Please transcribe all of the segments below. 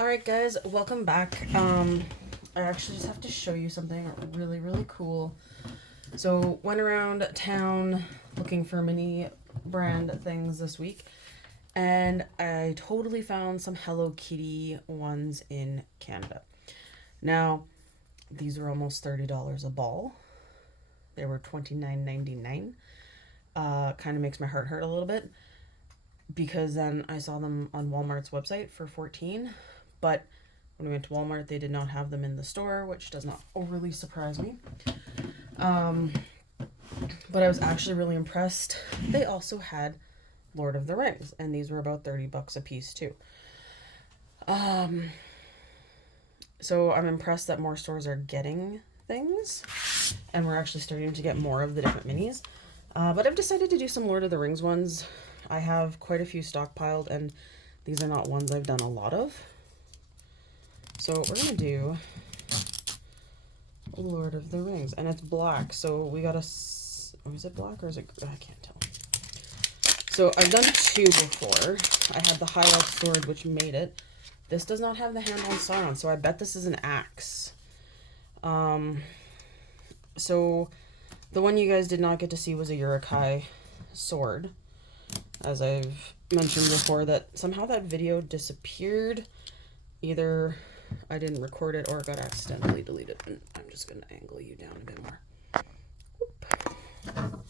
Alright guys, welcome back. I actually just have to show you something really, really cool. So, went around town looking for mini brand things this week, and I totally found some Hello Kitty ones in Canada. Now, these were almost $30 a ball. They were $29.99. Kind of makes my heart hurt a little bit because then I saw them on Walmart's website for $14, but when we went to Walmart, they did not have them in the store, which does not overly surprise me. But I was actually really impressed. They also had Lord of the Rings, and these were about $30 a piece too. So I'm impressed that more stores are getting things, and we're actually starting to get more of the different minis. But I've decided to do some Lord of the Rings ones. I have quite a few stockpiled, and these are not ones I've done a lot of. So we're going to do Lord of the Rings, and it's black. So we got is it black or is it, I can't tell. So I've done two before. I had the High Elf sword, which made it. This does not have the hand on Sauron, so I bet this is an axe. So the one you guys did not get to see was a Uruk-hai sword. As I've mentioned before, that somehow that video disappeared. Either I didn't record it or it got accidentally deleted. And I'm just going to angle you down a bit more. Whoop.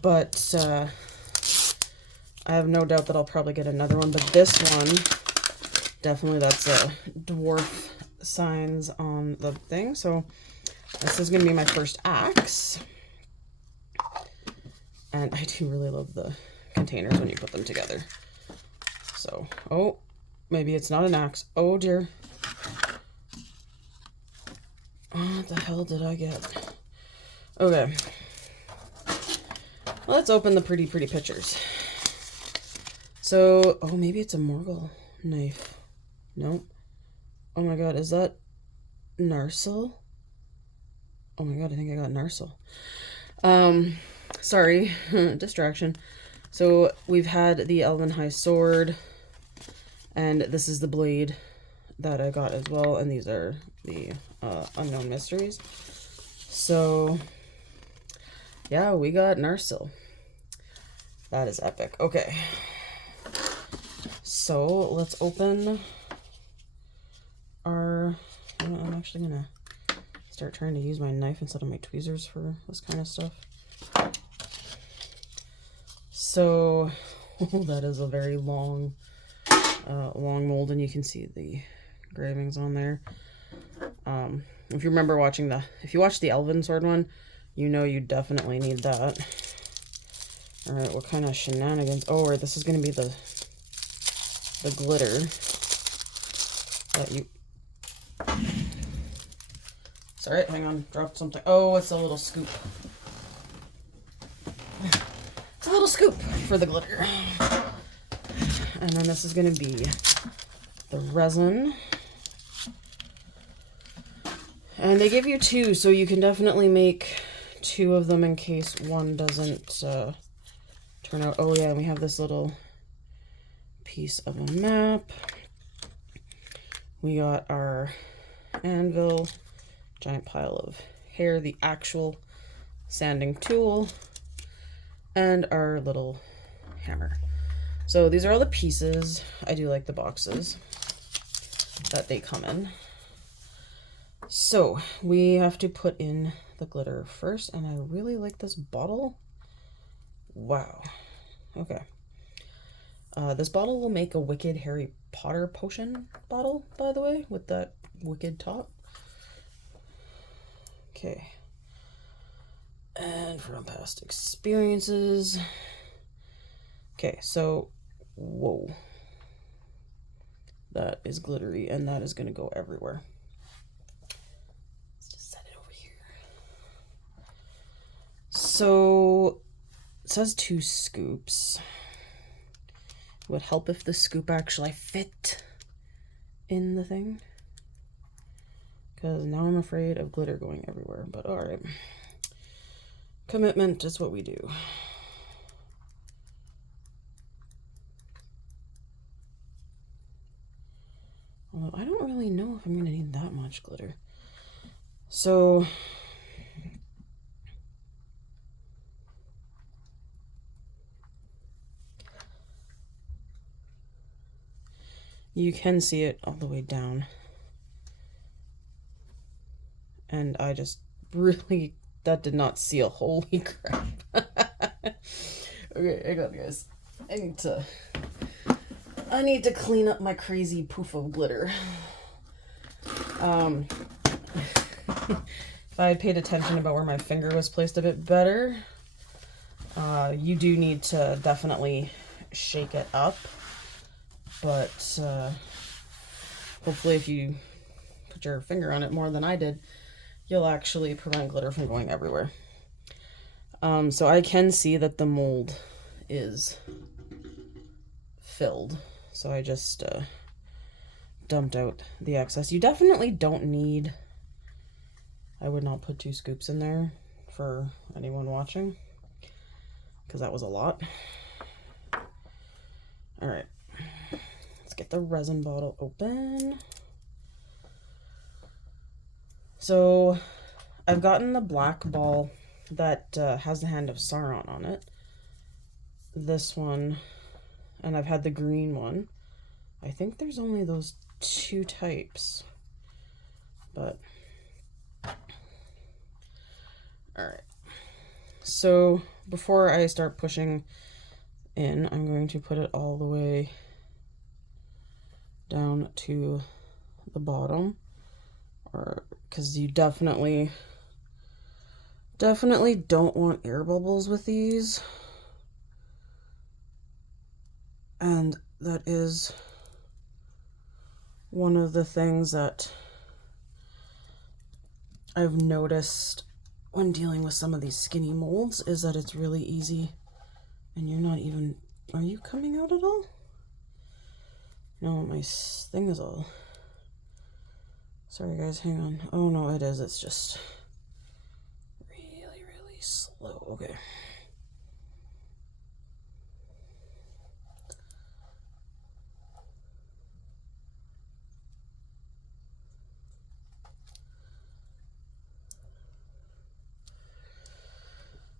But I have no doubt that I'll probably get another one. But this one, definitely that's a dwarf signs on the thing. So this is going to be my first axe. And I do really love the containers when you put them together. So, oh, maybe it's not an axe. Oh dear. What the hell did I get? Okay. Let's open the pretty pictures. So, oh, maybe it's a Morgul knife. Nope. Oh my god, is that Narsil? Oh my god, I think I got Narsil. Sorry, distraction. So we've had the Elven High sword, and this is the blade that I got as well, and these are the unknown mysteries. So yeah, we got Narsil. That is epic. Okay, so let's open our, I'm actually gonna start trying to use my knife instead of my tweezers for this kind of stuff. So, that is a very long mold, and you can see the engravings on there. If you remember watching if you watched the Elven Sword one, you know you definitely need that. Alright, what kind of shenanigans? Oh, or this is going to be the glitter that you... Sorry, hang on, dropped something. Oh, it's a little scoop. It's a little scoop for the glitter. And then this is going to be the resin. And they give you two, so you can definitely make two of them in case one doesn't turn out. Oh yeah, and we have this little piece of a map. We got our anvil, giant pile of hair, the actual sanding tool, and our little hammer. So these are all the pieces. I do like the boxes that they come in. So we have to put in the glitter first, and I really like this bottle. Wow. Okay. This bottle will make a wicked Harry Potter potion bottle, by the way, with that wicked top. Okay. And from past experiences. Okay, so, whoa. That is glittery, and that is going to go everywhere. Let's just set it over here. So, it says 2 scoops. It would help if the scoop actually fit in the thing. Because now I'm afraid of glitter going everywhere, but alright. Commitment is what we do. Although I don't really know if I'm going to need that much glitter. So you can see it all the way down. And I just really, that did not seal. Holy crap. Okay, hang on, guys. I need to clean up my crazy poof of glitter. If I had paid attention about where my finger was placed a bit better, you do need to definitely shake it up. But hopefully if you put your finger on it more than I did, you'll actually prevent glitter from going everywhere. So I can see that the mold is filled. So I just dumped out the excess. You definitely don't need, I would not put 2 scoops in there for anyone watching, because that was a lot. All right, let's get the resin bottle open. So I've gotten the black ball that has the hand of Sauron on it. This one, and I've had the green one. I think there's only those 2 types, but all right. So before I start pushing in, I'm going to put it all the way down to the bottom, or because you definitely don't want air bubbles with these, and that is one of the things that I've noticed when dealing with some of these skinny molds, is that it's really easy, and you're not even, are you coming out at all? No, my thing is all, sorry guys, hang on. Oh no, it is, it's just really slow. Okay.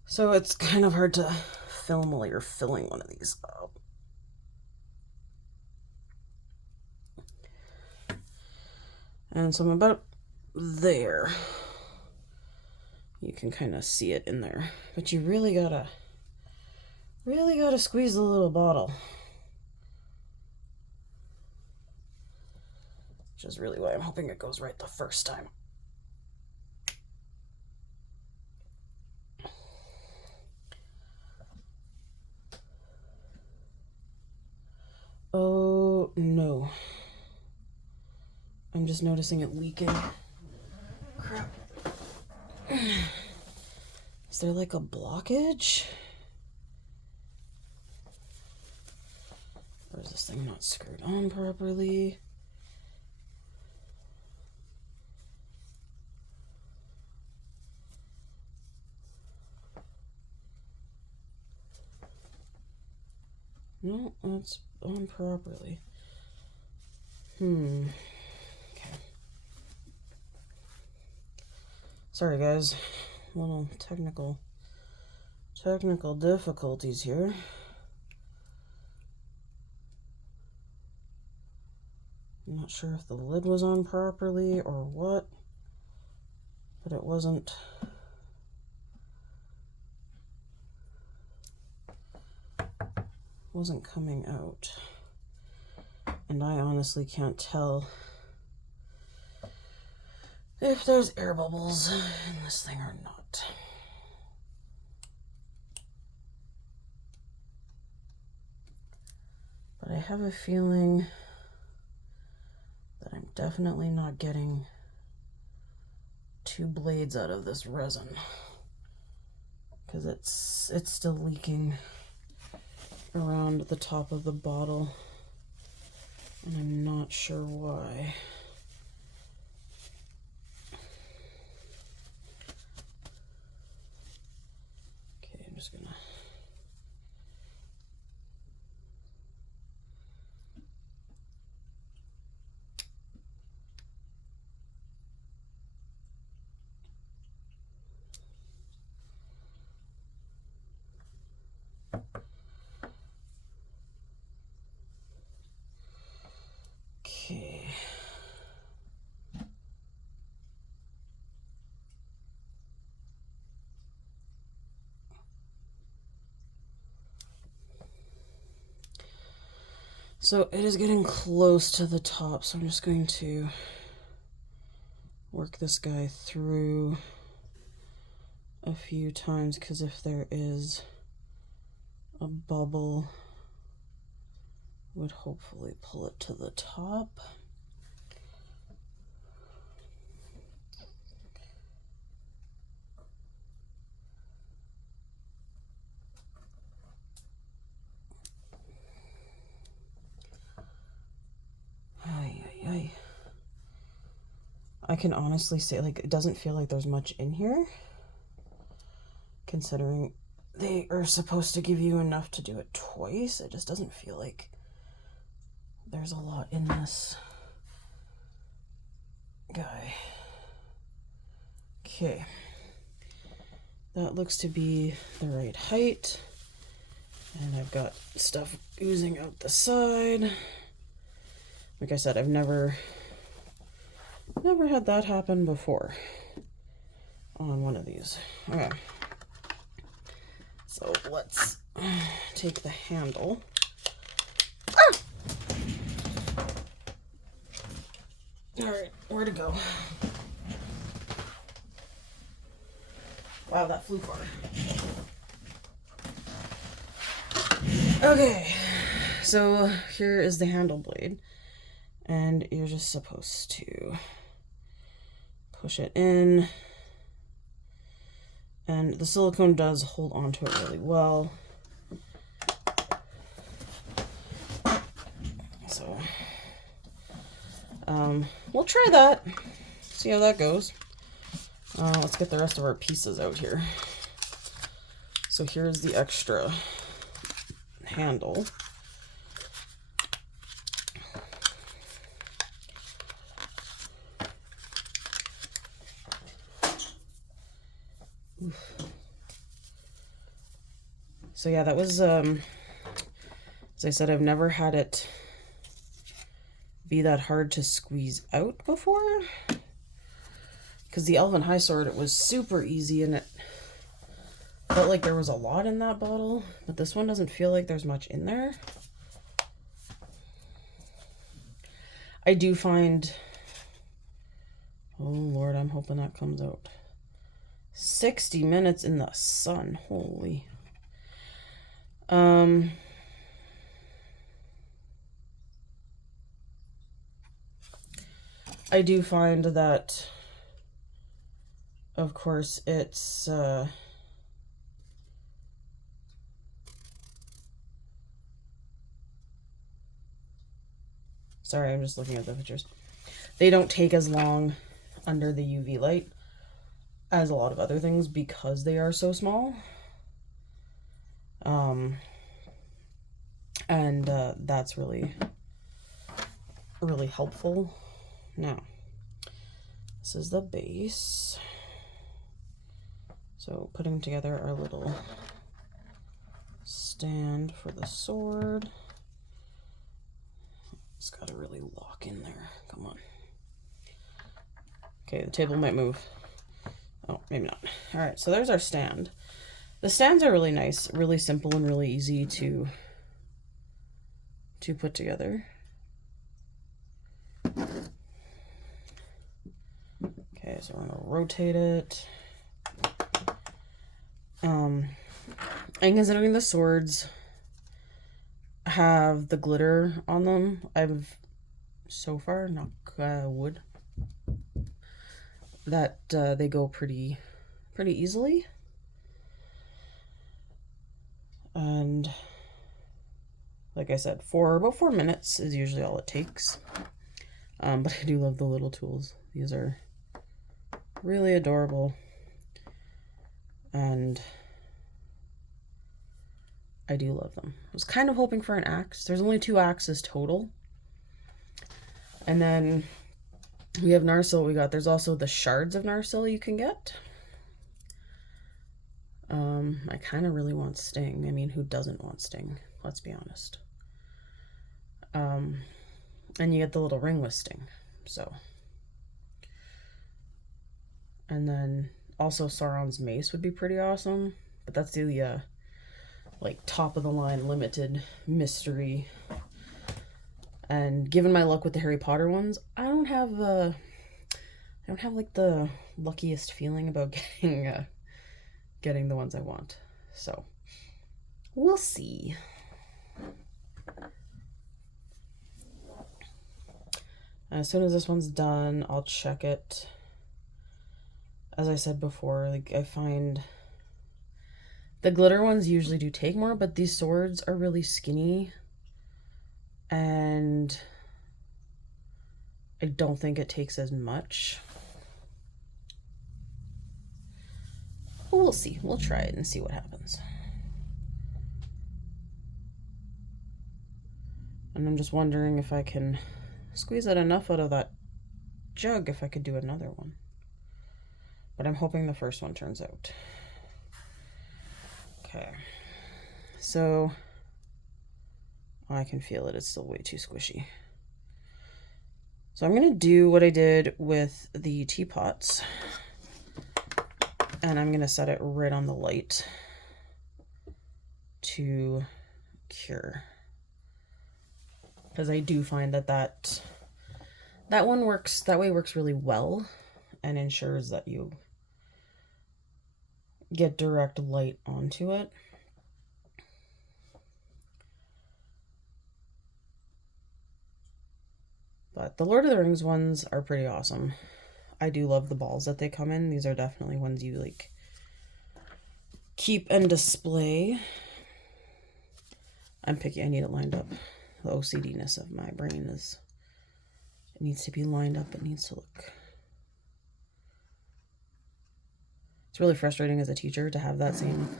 So it's kind of hard to film while you're filling one of these up. And so I'm about there. You can kind of see it in there, but you really gotta squeeze the little bottle, which is really why I'm hoping it goes right the first time. Oh no, I'm just noticing it leaking. Crap. Is there like a blockage? Or is this thing not screwed on properly? No, that's on properly. Okay. Sorry guys, little technical difficulties here. I'm not sure if the lid was on properly or what, but it wasn't coming out. And I honestly can't tell if there's air bubbles in this thing or not. But I have a feeling that I'm definitely not getting 2 blades out of this resin, because it's still leaking around the top of the bottle, and I'm not sure why. Okay, I'm just gonna So it is getting close to the top, so I'm just going to work this guy through a few times, because if there is a bubble, would hopefully pull it to the top. I can honestly say, like, it doesn't feel like there's much in here, considering they are supposed to give you enough to do it twice. It just doesn't feel like there's a lot in this guy. Okay, that looks to be the right height, and I've got stuff oozing out the side. Like I said, I've never had that happen before on one of these. Okay, so let's take the handle. All right, where to go? Wow, that flew far. Okay, so here is the handle blade, and you're just supposed to push it in, and the silicone does hold onto it really well. So we'll try that, see how that goes. Let's get the rest of our pieces out here. So here's the extra handle. So yeah, that was, as I said, I've never had it be that hard to squeeze out before. Because the Elven High Sword, it was super easy, and it felt like there was a lot in that bottle, but this one doesn't feel like there's much in there. I do find, oh Lord, I'm hoping that comes out. 60 minutes in the sun, holy. I do find that, of course, it's sorry, I'm just looking at the pictures. They don't take as long under the UV light as a lot of other things because they are so small. And that's really helpful. Now, this is the base. So putting together our little stand for the sword. It's got to really lock in there. Come on. Okay, the table might move. Oh, maybe not. All right, so there's our stand. The stands are really nice, really simple, and really easy to put together. Okay, so we're gonna rotate it. And considering the swords have the glitter on them, I've so far, knock wood, that they go pretty easily. And like I said, about 4 minutes is usually all it takes. But I do love the little tools. These are really adorable. And I do love them. I was kind of hoping for an axe. There's only 2 axes total. And then we have Narsil. There's also the shards of Narsil you can get. I kind of really want Sting. I mean, who doesn't want Sting? Let's be honest. And you get the little ring with Sting. So. And then also Sauron's mace would be pretty awesome. But that's the like top of the line limited mystery And given my luck with the Harry Potter ones, I don't have like the luckiest feeling about getting the ones I want. So we'll see. As soon as this one's done, I'll check it. As I said before, like, I find the glitter ones usually do take more, but these swords are really skinny, and I don't think it takes as much. But we'll see. We'll try it and see what happens. And I'm just wondering if I can squeeze out enough out of that jug if I could do another one. But I'm hoping the first one turns out. Okay. So, oh, I can feel it. It's still way too squishy. So I'm going to do what I did with the teapots. And I'm going to set it right on the light to cure. Because I do find that one works, that way works really well and ensures that you get direct light onto it. But the Lord of the Rings ones are pretty awesome. I do love the balls that they come in. These are definitely ones you like keep and display. I'm picky. I need it lined up. The OCD-ness of my brain is, it needs to be lined up. It needs to look. It's really frustrating as a teacher to have that same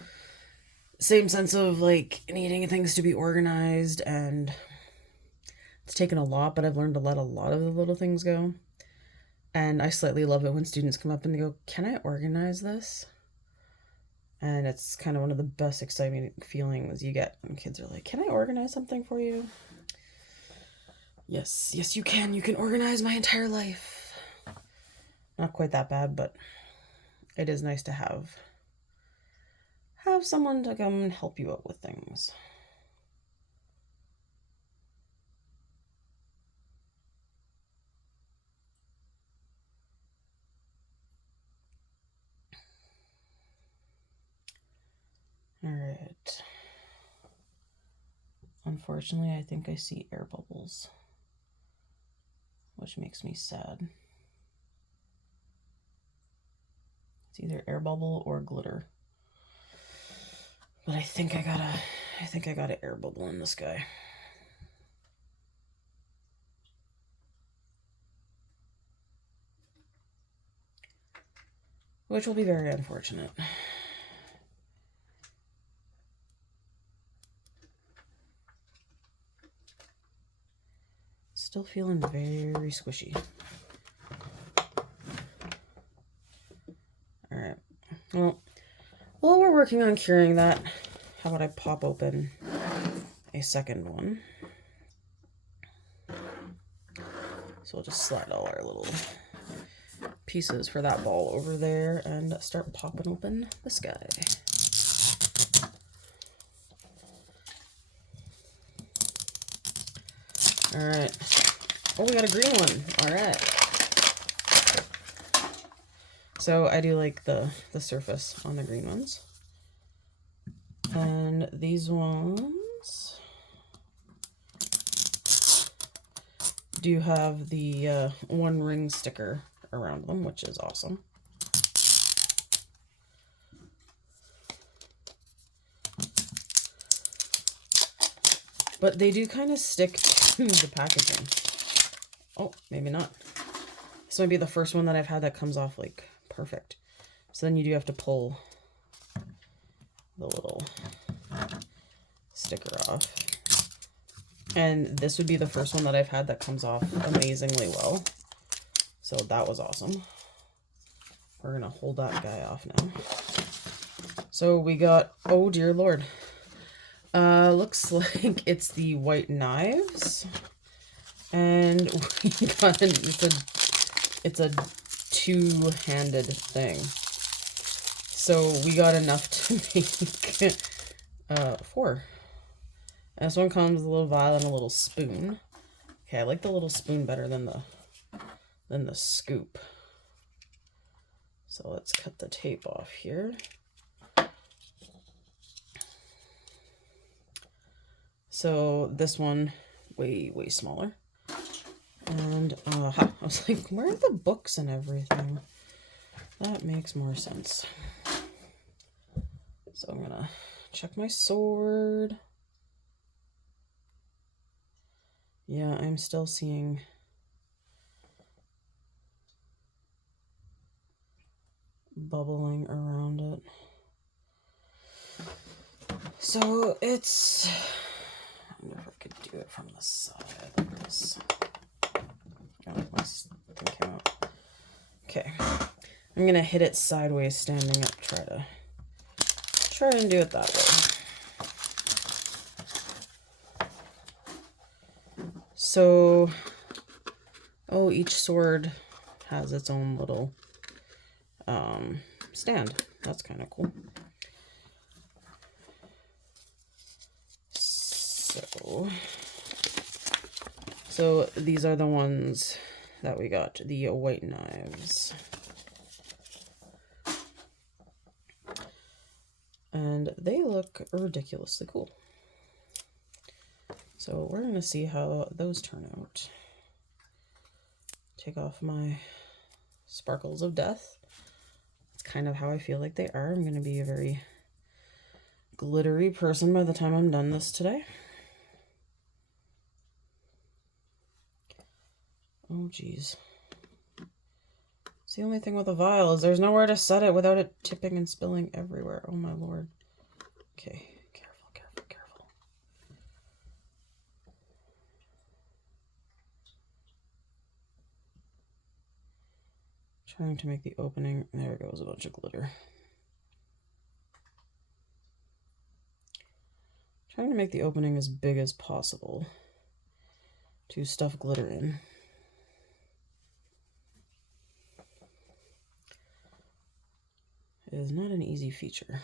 sense of like needing things to be organized, and it's taken a lot, but I've learned to let a lot of the little things go. And I slightly love it when students come up and they go, "Can I organize this?" And it's kind of one of the best exciting feelings you get when kids are like, "Can I organize something for you?" Yes, you can. You can organize my entire life. Not quite that bad, but it is nice to have someone to come and help you out with things. All right. Unfortunately, I think I see air bubbles, which makes me sad. It's either air bubble or glitter. But I think I got an air bubble in this guy. Which will be very unfortunate. Still feeling very squishy. All right. Well, while we're working on curing that, how about I pop open a second one? So we'll just slide all our little pieces for that ball over there and start popping open this guy. All right. Oh, we got a green one. All right. So I do like the surface on the green ones. And these ones do have the one ring sticker around them, which is awesome. But they do kind of stick to the packaging. Oh, maybe not. This might be the first one that I've had that comes off like perfect. So then you do have to pull the little sticker off. And this would be the first one that I've had that comes off amazingly well. So that was awesome. We're going to hold that guy off now. So we got, oh dear Lord. Looks like it's the white knives. And we got, it's a two-handed thing. So we got enough to make 4. And this one comes with a little vial and a little spoon. Okay, I like the little spoon better than the scoop. So let's cut the tape off here. So this one, way smaller. And I was like, where are the books and everything? That makes more sense. So I'm gonna check my sword. Yeah, I'm still seeing bubbling around it. So it's, I wonder if I could do it from the side like this. Oh, my thing came out. Okay, I'm gonna hit it sideways standing up. Try and do it that way. So, oh, each sword has its own little stand. That's kind of cool. So these are the ones that we got, the white knives. And they look ridiculously cool. So we're going to see how those turn out. Take off my sparkles of death. That's kind of how I feel like they are. I'm going to be a very glittery person by the time I'm done this today. Oh, geez. It's the only thing with a vial is there's nowhere to set it without it tipping and spilling everywhere. Oh, my lord. Okay, careful. Trying to make the opening. There goes a bunch of glitter. Trying to make the opening as big as possible to stuff glitter in. It is not an easy feature.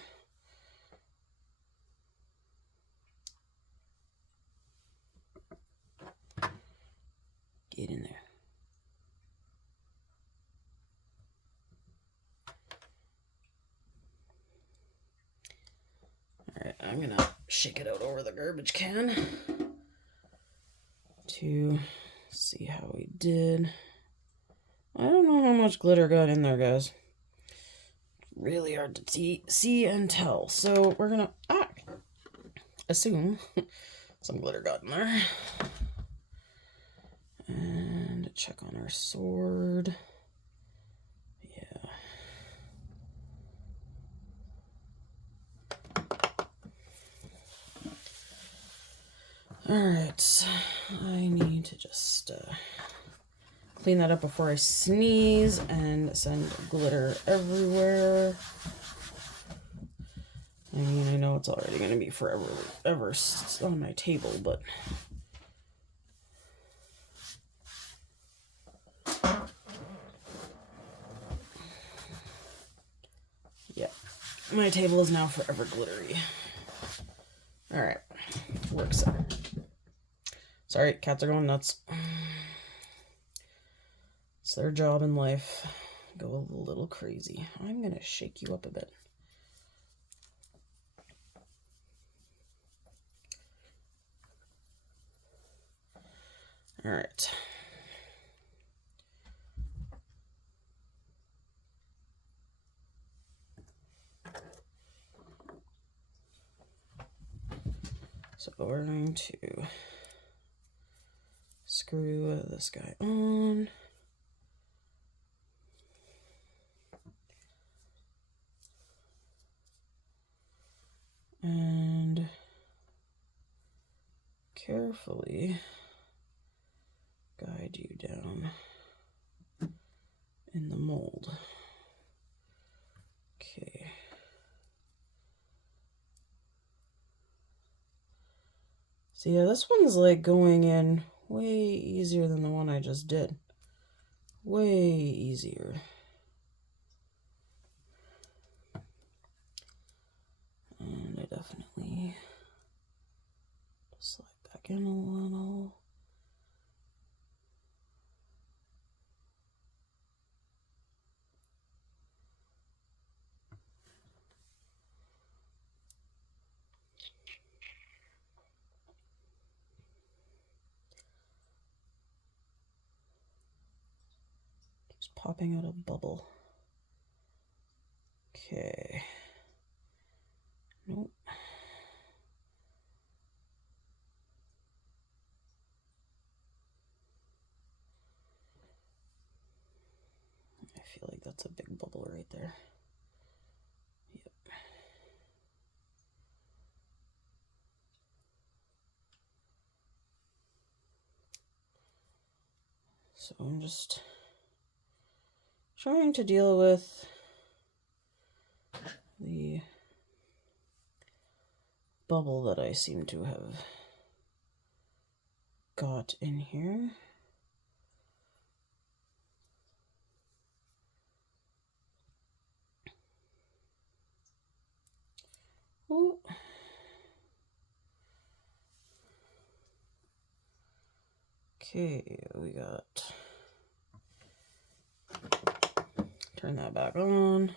Get in there. Alright, I'm gonna shake it out over the garbage can to see how we did. I don't know how much glitter got in there, guys. Really hard to see and tell. So we're gonna assume some glitter got in there. And check on our sword. Yeah. Alright. I need to just clean that up before I sneeze and send glitter everywhere. I mean, I know it's already going to be forever on my table, but yeah, my table is now forever glittery. All right, works out. Sorry, cats are going nuts. It's their job in life. Go a little crazy. I'm going to shake you up a bit. All right. So we're going to screw this guy on. And carefully guide you down in the mold. Okay. So yeah, this one's like going in way easier than the one I just did. Way easier. And I definitely just slide back in a little. Just popping out a bubble. Okay. Nope. I feel like that's a big bubble right there. Yep. So I'm just trying to deal with the bubble that I seem to have got in here. Ooh. Okay, we got, turn that back on.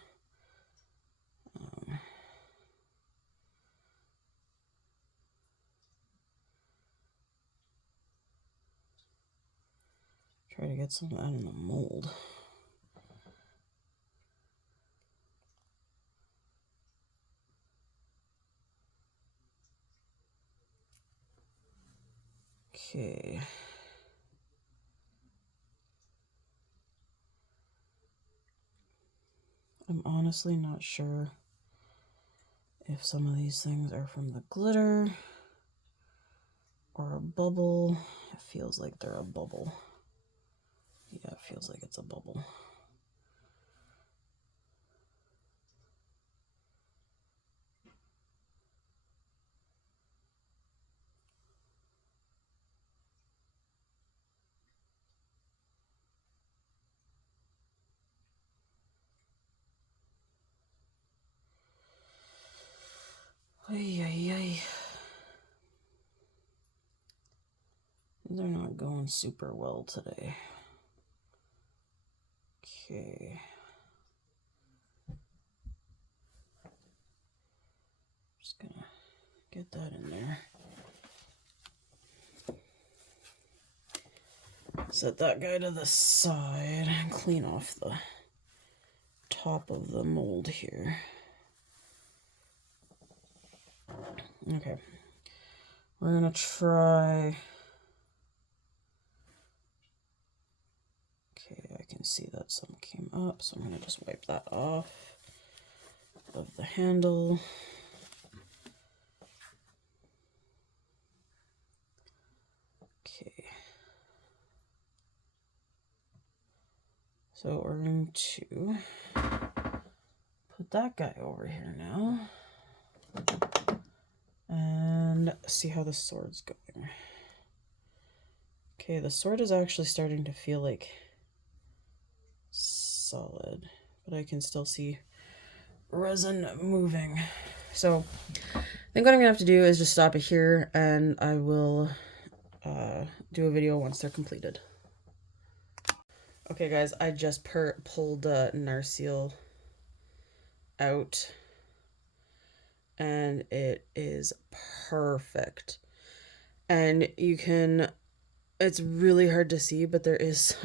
Try to get some of that in the mold. Okay. I'm honestly not sure if some of these things are from the glitter or a bubble. It feels like they're a bubble. Yeah, it feels like it's a bubble. Ay, ay, ay. They're not going super well today. Okay. Just gonna get that in there. Set that guy to the side and clean off the top of the mold here. Okay. We're gonna try. Okay, I can see that some came up, so I'm gonna just wipe that off of the handle. Okay. So we're going to put that guy over here now and see how the sword's going. Okay, the sword is actually starting to feel like solid, but I can still see resin moving. So I think what I'm gonna have to do is just stop it here, and I will do a video once they're completed. Okay guys, I just pulled Narsil out, and it is perfect. And you can, it's really hard to see, but there is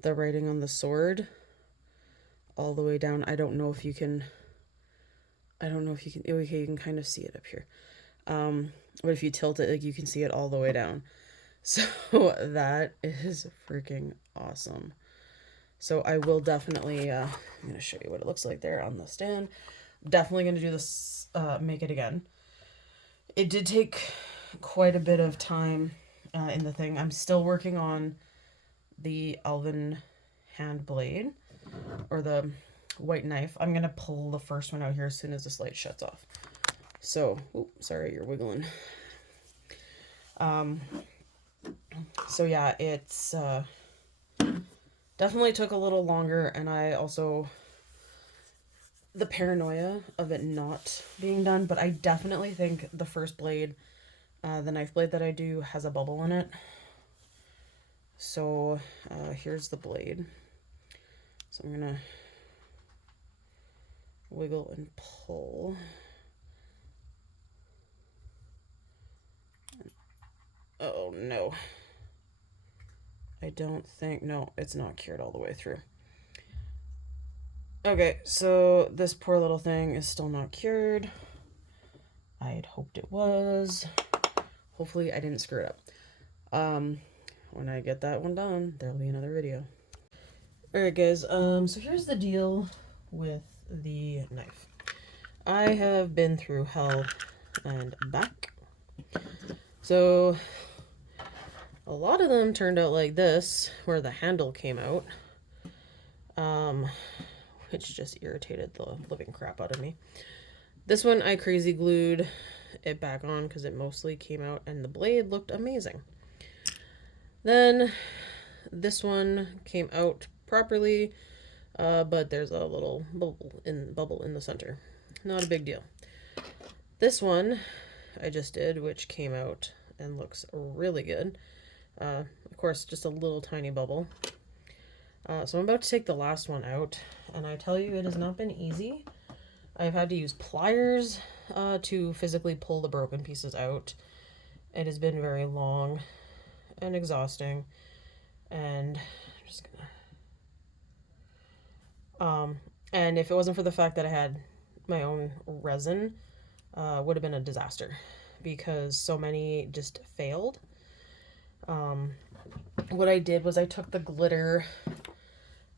the writing on the sword all the way down. I don't know if you can, okay, you can kind of see it up here. But if you tilt it, like, you can see it all the way down. So that is freaking awesome. So I will definitely, I'm going to show you what it looks like there on the stand. Definitely going to do this, make it again. It did take quite a bit of time in the thing. I'm still working on the Elven hand blade, or the white knife. I'm going to pull the first one out here as soon as this light shuts off. So, oops, sorry, you're wiggling. So yeah, it's definitely took a little longer, and I also, the paranoia of it not being done, but I definitely think the first blade, the knife blade that I do, has a bubble in it. So here's the blade. So I'm gonna wiggle and pull. Oh no. I don't think, no, it's not cured all the way through. Okay, so this poor little thing is still not cured. I had hoped it was. Hopefully I didn't screw it up. When I get that one done, there'll be another video. Alright guys, so here's the deal with the knife. I have been through hell and back. So a lot of them turned out like this, where the handle came out, which just irritated the living crap out of me. This one I crazy glued it back on because it mostly came out and the blade looked amazing. Then this one came out properly, but there's a little bubble in the center. Not a big deal. This one I just did, which came out and looks really good. Of course, just a little tiny bubble. So I'm about to take the last one out, and I tell you, it has not been easy. I've had to use pliers to physically pull the broken pieces out. It has been very long and exhausting, and I'm just gonna and if it wasn't for the fact that I had my own resin, would have been a disaster because so many just failed. What I did was I took the glitter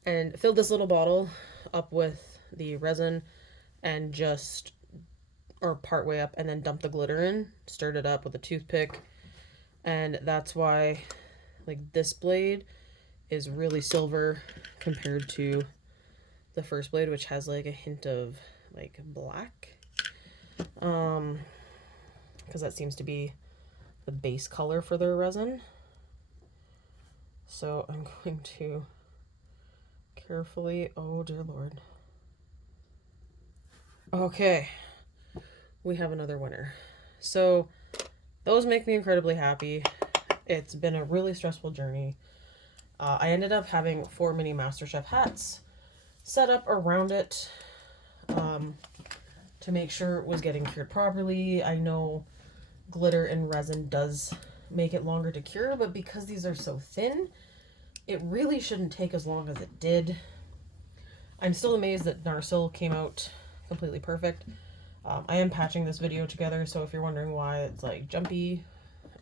and filled this little bottle up with the resin and just, or part way up, and then dumped the glitter in, stirred it up with a toothpick, and that's why like this blade is really silver compared to the first blade, which has like a hint of like black, because that seems to be the base color for their resin. So I'm going to carefully, oh dear Lord. Okay, we have another winner. So those make me incredibly happy. It's been a really stressful journey. I ended up having 4 mini MasterChef hats set up around it to make sure it was getting cured properly. I know glitter and resin does make it longer to cure, but because these are so thin, it really shouldn't take as long as it did. I'm still amazed that Narsil came out completely perfect. I am patching this video together, so if you're wondering why it's like jumpy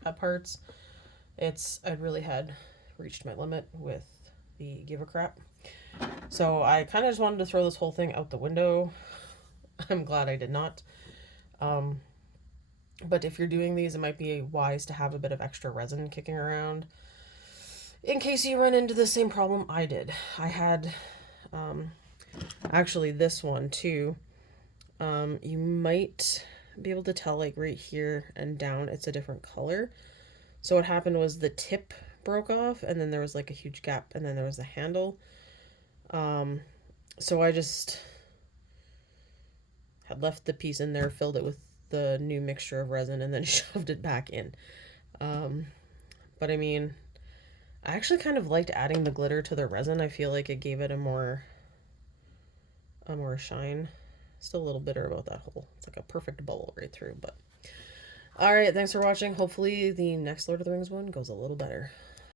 at parts, I really had reached my limit with the Give a Crap. So I kind of just wanted to throw this whole thing out the window. I'm glad I did not. But if you're doing these, it might be wise to have a bit of extra resin kicking around in case you run into the same problem I did. I had actually this one too. You might be able to tell like right here and down it's a different color. So what happened was the tip broke off, and then there was like a huge gap, and then there was the handle. So I just had left the piece in there, filled it with the new mixture of resin, and then shoved it back in. But I mean, I actually kind of liked adding the glitter to the resin. I feel like it gave it a more shine. Still a little bitter about that hole. It's like a perfect bubble right through, but all right, thanks for watching. Hopefully the next Lord of the Rings one goes a little better.